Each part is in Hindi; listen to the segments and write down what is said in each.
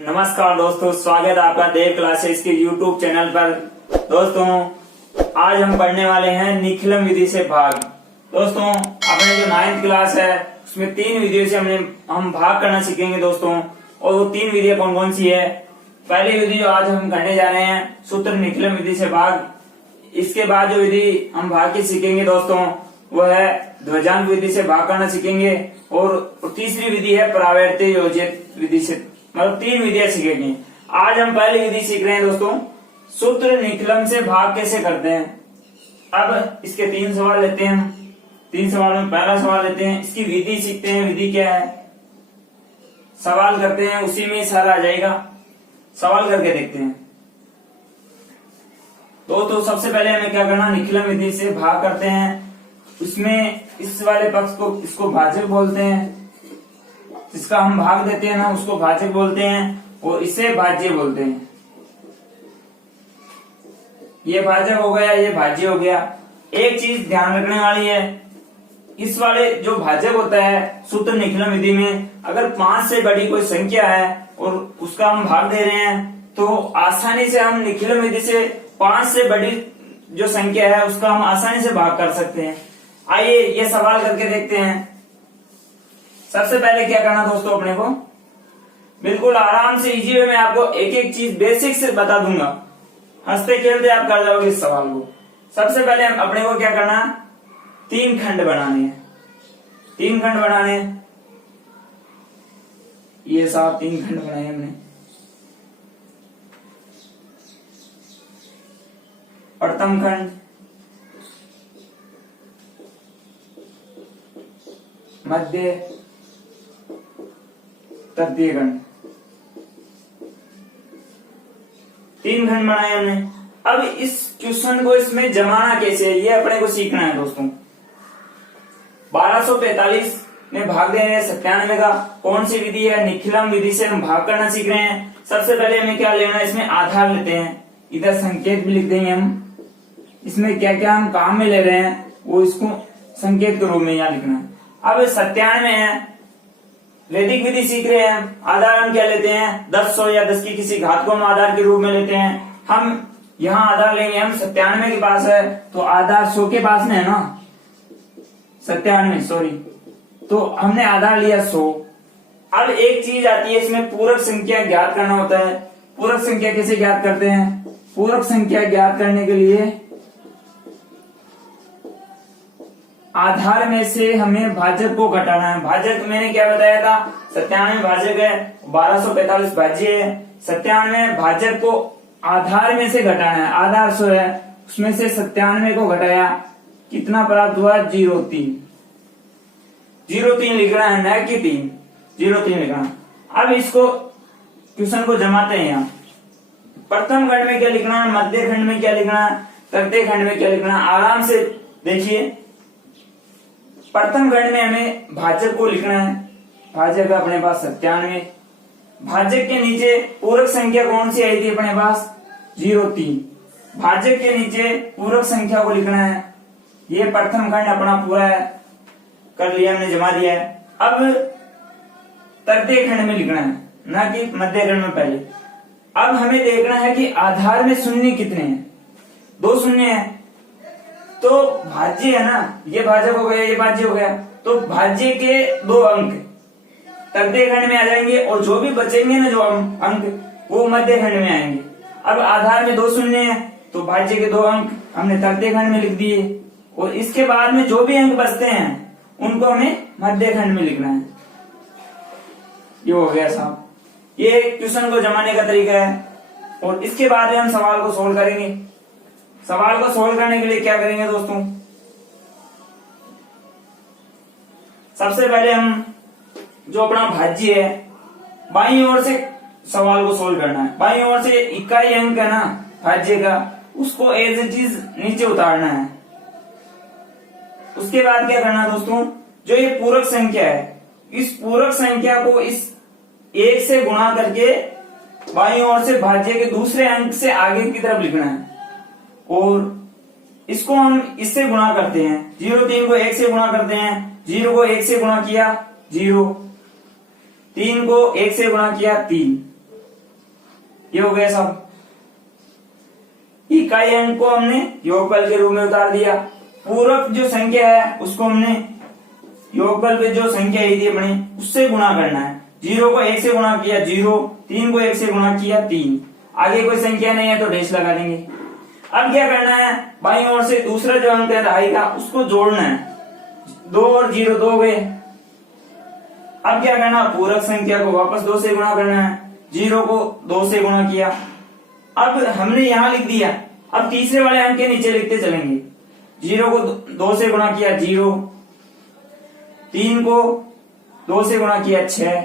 नमस्कार दोस्तों, स्वागत है आपका देव क्लासेस के YouTube चैनल पर। दोस्तों आज हम पढ़ने वाले हैं निखिलम विधि से भाग। दोस्तों अपने जो 9th क्लास है उसमें 3 विधियों से हम भाग करना सीखेंगे दोस्तों। और वो 3 विधियां कौन कौन सी है? पहली विधि जो आज हम करने जा रहे हैं सूत्र निखिलम विधि से भाग। इसके बाद जो विधि हम भाग की सीखेंगे दोस्तों वो है ध्वजांक विधि से भाग करना सीखेंगे। और तीसरी विधि है परावर्ती योजित विधि से, मतलब 3 विधियां सीखेंगे। आज हम पहली विधि सीख रहे हैं दोस्तों, सूत्र निखिलम से भाग कैसे करते हैं। अब इसके 3 सवाल लेते हैं हम। 3 सवाल में पहला सवाल लेते हैं, इसकी विधि सीखते हैं। विधि क्या है, सवाल करते हैं, उसी में सारा आ जाएगा। सवाल करके देखते हैं। तो सबसे पहले हमें क्या करना, निखिलम विधि से भाग करते हैं। उसमें इस वाले पक्ष को इसको भाजक बोलते हैं, जिसका हम भाग देते हैं ना उसको भाजक बोलते हैं, और इसे भाज्य बोलते हैं। ये भाजक हो गया, ये भाज्य हो गया। एक चीज ध्यान रखने वाली है, इस वाले जो भाजक होता है सूत्र निखिलम विधि में, अगर 5 से बड़ी कोई संख्या है और उसका हम भाग दे रहे हैं तो आसानी से हम निखिलम विधि से 5 से बड़ी जो संख्या है उसका हम आसानी से भाग कर सकते हैं। आइए ये सवाल करके देखते हैं। सबसे पहले क्या करना दोस्तों, अपने को बिल्कुल आराम से इजी वे में आपको एक एक चीज बेसिक से बता दूंगा। हंसते खेलते आप कर जाओगे इस सवाल को। सबसे पहले अपने को क्या करना, 3 खंड बनाने हैं। 3 खंड बनाने हैं। ये साहब 3 खंड बनाए हमने। प्रथम खंड, मध्य, तृतीय खंड। 3 खंड बनाए हमने। अब इस क्वेश्चन को इसमें जमाना कैसे है ये अपने को सीखना है दोस्तों। 1245 में भाग दे रहे हैं 97 का। कौन सी विधि है, निखिलम विधि से हम भाग करना सीख रहे हैं। सबसे पहले हमें क्या लेना है, इसमें आधार लेते हैं। इधर संकेत भी लिख देंगे हम। इसमें क्या क्या हम काम में ले रहे हैं वो इसको संकेत के रूप में यहाँ लिखना है। अब 97 है, वैदिक विधि सीख रहे हैं। आधार हम क्या लेते हैं, 10, 100 या 10 की किसी घात को हम आधार के रूप में लेते हैं। हम यहाँ आधार लेंगे, हम 97 के पास है तो आधार 100 के पास में है ना, 97 सॉरी, तो हमने आधार लिया 100। अब एक चीज आती है इसमें, पूरक संख्या ज्ञात करना होता है। पूरक संख्या कैसे ज्ञात करते हैं, पूरक संख्या ज्ञात करने के लिए आधार में से हमें भाजक को घटाना है। भाजक मैंने क्या बताया था, 97 भाजक है, 1245 भाज्य है। 97 भाजक को आधार में से घटाना है। आधार 100 है, उसमें से 97 को घटाया, कितना प्राप्त हुआ, 03। 03 लिखना है, न कि 3, 03 लिखना। अब इसको क्वेश्चन को जमाते हैं। यहाँ प्रथम खंड में क्या लिखना है, मध्य खंड में क्या लिखना है, तृतीय खंड में क्या लिखना है, आराम से देखिए। प्रथम खंड में हमें भाजक को लिखना है। भाजक अपने पास 97। भाजक के नीचे पूरक संख्या कौन सी आई थी अपने पास, 03। भाजक के नीचे पूरक संख्या को लिखना है। ये प्रथम खंड अपना पूरा है, कर लिया हमने, जमा दिया है। अब तृतीय खंड में लिखना है, ना कि मध्य खंड में पहले। अब हमें देखना है कि आधार में शून्य कितने हैं, 2 शून्य है। तो भाज्य है ना, ये भाजक हो गया, ये भाज्य हो गया, तो भाज्य के 2 अंक तृतीय खंड में आ जाएंगे, और जो भी बचेंगे ना जो अंक वो मध्य खंड में आएंगे। अब आधार में 2 शून्य है तो भाज्य के 2 अंक हमने तृतीय खंड में लिख दिए, और इसके बाद में जो भी अंक बचते हैं उनको हमें मध्य खंड में लिखना है। ये हो गया साहब, ये क्वेश्चन को जमाने का तरीका है। और इसके बाद हम सवाल को सोल्व करेंगे। सवाल को सोल्व करने के लिए क्या करेंगे दोस्तों, सबसे पहले हम जो अपना भाज्य है बाईं ओर से सवाल को सोल्व करना है। बाईं ओर से इकाई अंक है ना भाज्य का, उसको एज इट इज नीचे उतारना है। उसके बाद क्या करना है दोस्तों, जो ये पूरक संख्या है, इस पूरक संख्या को इस 1 से गुणा करके बाईं ओर से भाज्य के दूसरे अंक से आगे की तरफ लिखना है। और इसको हम इससे गुणा करते हैं, 03 को 1 से गुणा करते हैं, 0 को 1 से गुणा किया 0, 3 को 1 से गुणा किया 3, ये हो गया सब। इकाई अंक को हमने योगफल के रूप में उतार दिया। पूरक जो संख्या है उसको हमने योगफल पे जो संख्या यदि अपनी उससे गुणा करना है। 0 को 1 से गुणा किया 0, 3 को 1 से गुणा किया 3, आगे कोई संख्या नहीं है तो डैश लगा देंगे। अब क्या करना है, बाईं ओर से दूसरा जो अंक है दहाई का उसको जोड़ना है। 2 और 0 2 गए। अब क्या करना, पूरक संख्या को वापस 2 से गुणा करना है। 0 को 2 से गुणा किया, अब हमने यहां लिख दिया। अब तीसरे वाले अंक के नीचे लिखते चलेंगे। 0 को 2 से गुणा किया 0, 3 को 2 से गुणा किया 6,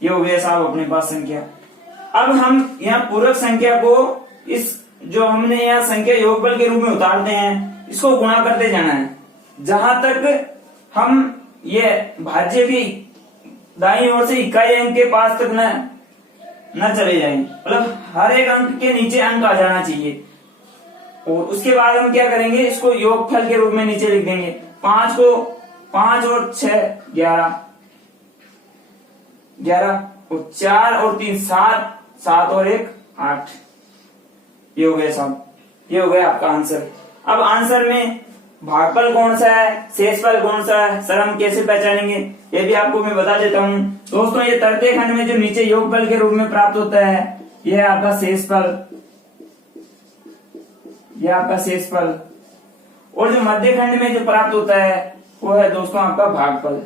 ये हो गया साहब अपने पास संख्या। अब हम यहाँ पूरक संख्या को इस जो हमने यहाँ संख्या योगफल के रूप में उतारते हैं, इसको गुणा करते जाना है जहां तक हम ये भाज्य की दाईं ओर से इकाई अंक के पास तक न चले जाएं, मतलब हर एक अंक के नीचे अंक आ जाना चाहिए। और उसके बाद हम क्या करेंगे, इसको योगफल के रूप में नीचे लिख देंगे। 5 को 5 और 6 11, 11 और 4 और 3 7, 7 और 1 8, ये हो गया साहब, ये हो गया आपका आंसर। अब आंसर में भागफल कौन सा है, शेषफल कौन सा है, सर हम कैसे पहचानेंगे ये भी आपको मैं बता देता हूँ। दोस्तों ये तृतीय खंड में जो नीचे योगफल के रूप में प्राप्त होता है, यह है आपका शेषफल, यह आपका शेषफल। और जो मध्य खंड में जो प्राप्त होता है वो है दोस्तों आपका भागफल।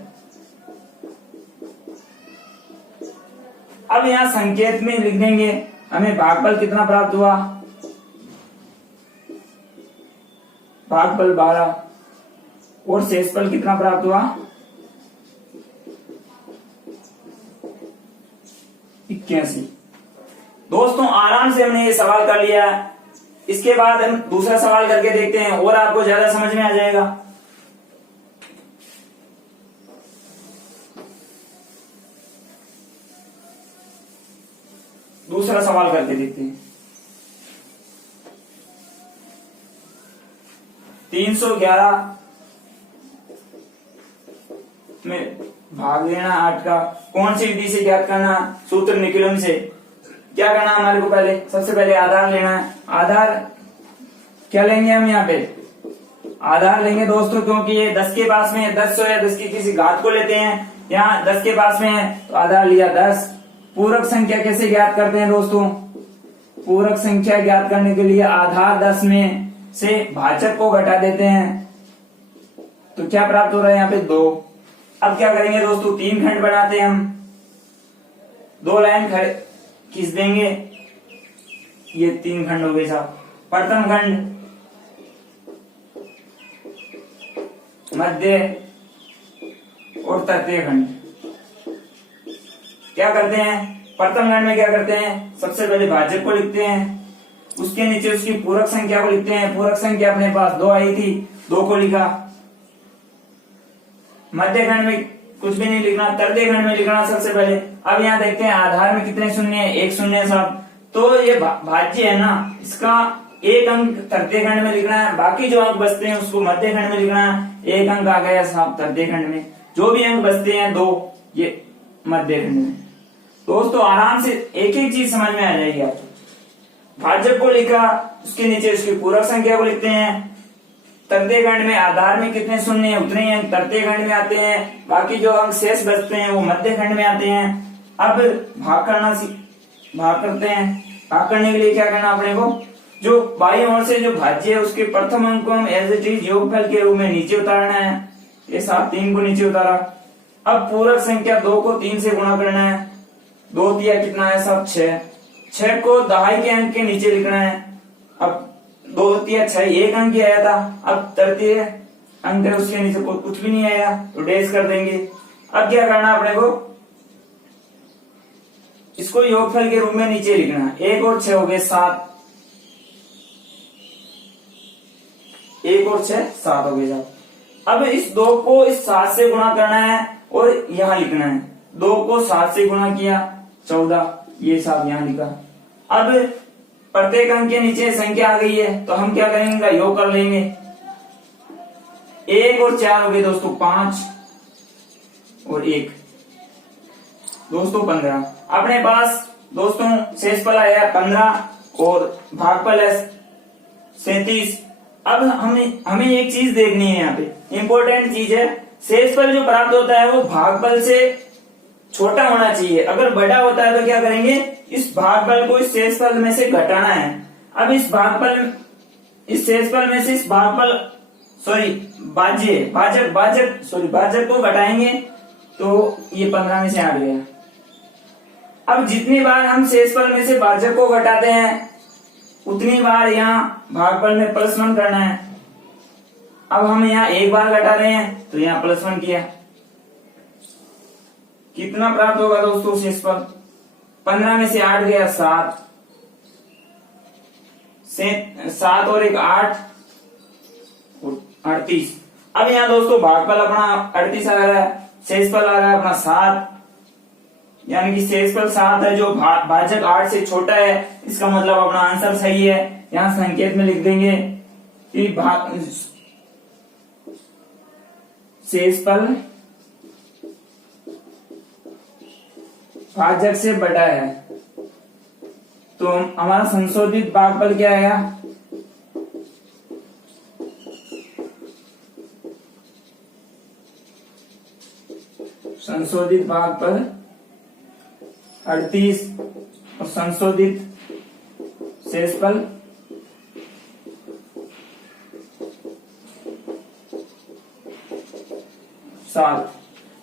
अब यहाँ संकेत में लिख देंगे हमें भागफल कितना प्राप्त हुआ, भागफल 12, और शेषफल कितना प्राप्त हुआ 81। दोस्तों आराम से हमने ये सवाल कर लिया। इसके बाद हम दूसरा सवाल करके देखते हैं और आपको ज्यादा समझ में आ जाएगा। दूसरा सवाल करके देखते हैं। 311 में भाग लेना 8 का कौन सी विधि से ज्ञात करना, सूत्र निकलम से। क्या करना हमारे को, पहले सबसे पहले आधार लेना है। आधार क्या लेंगे हम यहाँ पे, आधार लेंगे दोस्तों, क्योंकि ये 10 के पास में है, 10 या 10 की किसी घात को लेते हैं, यहाँ 10 के पास में है तो आधार लिया 10। पूरक संख्या कैसे ज्ञात करते हैं दोस्तों, पूरक संख्या ज्ञात करने के लिए आधार 10 में से भाजक को घटा देते हैं तो क्या प्राप्त हो रहा है यहाँ पे 2। अब क्या करेंगे दोस्तों, 3 खंड बनाते हैं हम, 2 लाइन खींच देंगे, ये 3 खंड हो गए साहब। प्रथम खंड, मध्य और तृतीय खंड। क्या करते हैं, प्रथम खंड में क्या करते हैं, सबसे पहले भाजक को लिखते हैं, उसके नीचे उसकी पूरक संख्या को लिखते हैं। पूरक संख्या अपने पास 2 आई थी, 2 को लिखा। मध्य खंड में कुछ भी नहीं लिखना, तृतीय खंड में लिखना सबसे पहले। अब यहाँ देखते हैं आधार में कितने शून्य है, 1 शून्य है साहब, तो ये भाज्य है ना, इसका 1 अंक तृतीय खंड में लिखना है, बाकी जो अंक बचते हैं उसको मध्य खंड में लिखना है। 1 अंक आ गया साहब तृतीय खंड में, जो भी अंक बचते हैं 2 ये मध्य खंड में। दोस्तों आराम से एक एक चीज समझ में आ जाएगी आपको। भाजक को लिखा, उसके नीचे उसकी पूरक संख्या को लिखते हैं। तृतीय खंड में आधार में कितने शून्य है उतने अंक तृतीय खंड में आते हैं, बाकी जो अंक शेष बचते हैं वो मध्य खंड में आते हैं। अब भाग करते हैं। भाग करने के लिए क्या करना अपने को, जो बाईं ओर से जो भाज्य है उसके प्रथम अंक को हम एज इट इज योगफल के रूप में नीचे उतारना है। ये साहब 3 को नीचे उतारा। अब पूरक संख्या 2 को 3 से गुणा करना है। 2 दिया कितना है साहब 6, 6 को दहाई के अंक के नीचे लिखना है। अब 2 दिया 6, 1 अंक ही आया था, अब तृतीय अंक है उसके नीचे कुछ भी नहीं आया तो डैश कर देंगे। अब क्या करना अपने को, इसको योगफल के रूप में नीचे लिखना है। 1 और 6 हो गए 7, 1 और 6 7 हो गए साहब। अब इस 2 को इस 7 से गुणा करना है और यहां लिखना है। 2 को 7 से गुणा किया 14, ये साहब यहां लिखा। अब प्रत्येक अंक के नीचे संख्या आ गई है तो हम क्या करेंगे, योग कर लेंगे। 1 और 4 हो गए दोस्तों 5 और 1 दोस्तों 15। अपने पास दोस्तों शेषफल आया 15 और भागफल है 37। अब हमें एक चीज देखनी है, यहाँ पे इंपॉर्टेंट चीज है, शेषफल जो प्राप्त होता है वो भागफल से छोटा होना चाहिए। अगर बड़ा होता है तो क्या करेंगे, इस भागफल को इस शेषफल में से घटाना है। अब इस शेषफल में से इस भागफल भाजक को घटाएंगे तो ये 15 में से 8 गया। अब जितनी बार हम शेषफल में से भाजक को घटाते हैं उतनी बार यहाँ भागफल में +1 करना है। अब हम यहाँ एक बार घटा रहे हैं तो यहाँ +1 किया, कितना प्राप्त होगा दोस्तों शेषफल, 15 में से 8 गया 7 और 1 8 38। अब यहाँ दोस्तों भागफल अपना 38 आ रहा है, शेषफल आ रहा है अपना 7, यानी कि शेषफल 7 है जो भाजक 8 से छोटा है। इसका मतलब अपना आंसर सही है। यहाँ संकेत में लिख देंगे कि शेषफल भाजक से बड़ा है, तो हमारा संशोधित भागफल क्या आएगा, संशोधित भागफल 38 और संशोधित शेषफल 7।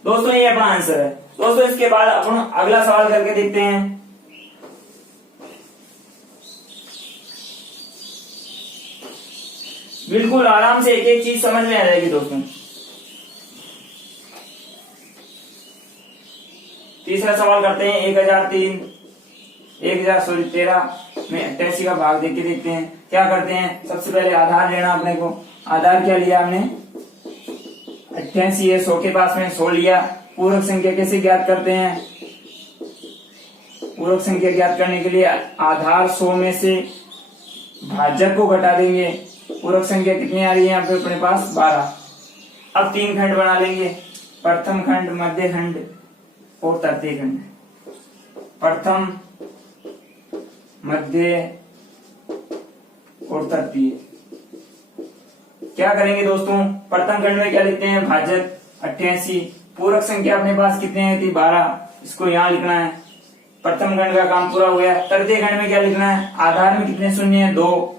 दोस्तों ये अपना आंसर है। दोस्तों इसके बाद अपन अगला सवाल करके देखते हैं। बिल्कुल आराम से एक एक चीज समझ में आ जाएगी दोस्तों। तीसरा सवाल करते हैं। 13 में 88 का भाग देख के देखते हैं। क्या करते हैं, सबसे पहले आधार लेना अपने को। आधार क्या लिया हमने, 88 है, 100 के पास में 100 लिया। पूरक संख्या कैसे ज्ञात करते हैं, पूरक संख्या ज्ञात करने के लिए आधार 100 में से भाजक को घटा देंगे। पूरक संख्या कितनी आ रही है यहाँ पे अपने पास, 12। अब 3 खंड बना लेंगे, प्रथम खंड, मध्य खंड और तृतीय खंड। प्रथम, मध्य और तृतीय। क्या करेंगे दोस्तों, प्रथम खंड में क्या लिखते हैं, भाजक 88। पूरक संख्या अपने पास कितने हैं थी, 12, इसको यहाँ लिखना है। प्रथम खंड का काम पूरा हो गया। तृतीय खंड में क्या लिखना है, आधार में कितने शून्य है, 2,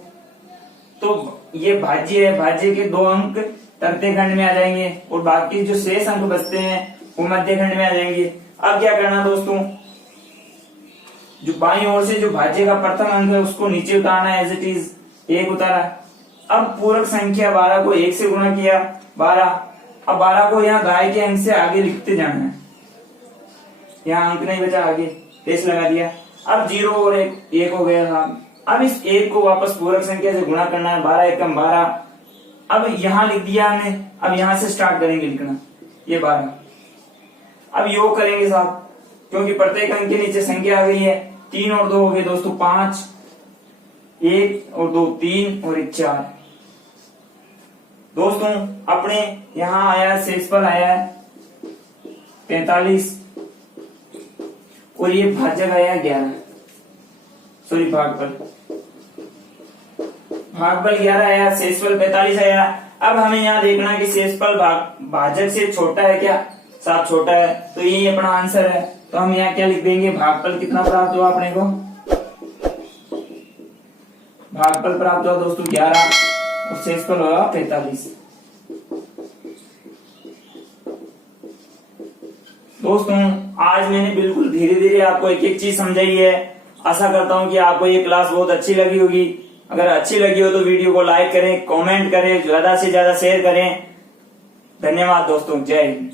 तो ये भाज्य है, भाज्य के 2 अंक तृतीय खंड में आ जाएंगे और बाकी जो शेष अंक बचते हैं वो मध्य खंड में आ जाएंगे। अब क्या करना दोस्तों, जो बाईं ओर से जो भाज्य का प्रथम अंक है उसको नीचे उतारना है, एज इट इज 1 उतारा। अब पूरक संख्या 12 को 1 से गुणा किया, 12। अब 12 को यहाँ दाएं के अंक से आगे लिखते जाना है, यहाँ अंक नहीं बचा, आगे पेश लगा दिया। अब 0 और 1 हो गया था। अब इस 1 को वापस पूरक संख्या से गुणा करना है, 12 एकम 12। अब यहाँ लिख दिया हमने। अब यहाँ से स्टार्ट करेंगे लिखना, ये 12। अब योग करेंगे साहब, क्योंकि प्रत्येक अंक के नीचे संख्या आ गई है। 3 और 2 हो गए दोस्तों 5, 1 और 2 3 और 1 4। दोस्तों अपने यहाँ आया शेषफल आया है 45 और ये भाजक आया 11, सॉरी भागफल 11 आया, शेषफल 45 आया। अब हमें यहाँ देखना कि शेषफल भाजक से छोटा है क्या, साथ छोटा है, तो ये अपना आंसर है। तो हम यहाँ क्या लिख देंगे, भागफल कितना प्राप्त हुआ अपने को, भागफल प्राप्त हुआ दोस्तों 11 और शेषफल हुआ 45। दोस्तों आज मैंने बिल्कुल धीरे धीरे आपको एक एक चीज समझाई है। आशा करता हूँ कि आपको ये क्लास बहुत अच्छी लगी होगी। अगर अच्छी लगी हो तो वीडियो को लाइक करें, कमेंट करें, ज्यादा से ज्यादा शेयर करें। धन्यवाद दोस्तों, जय हिंद।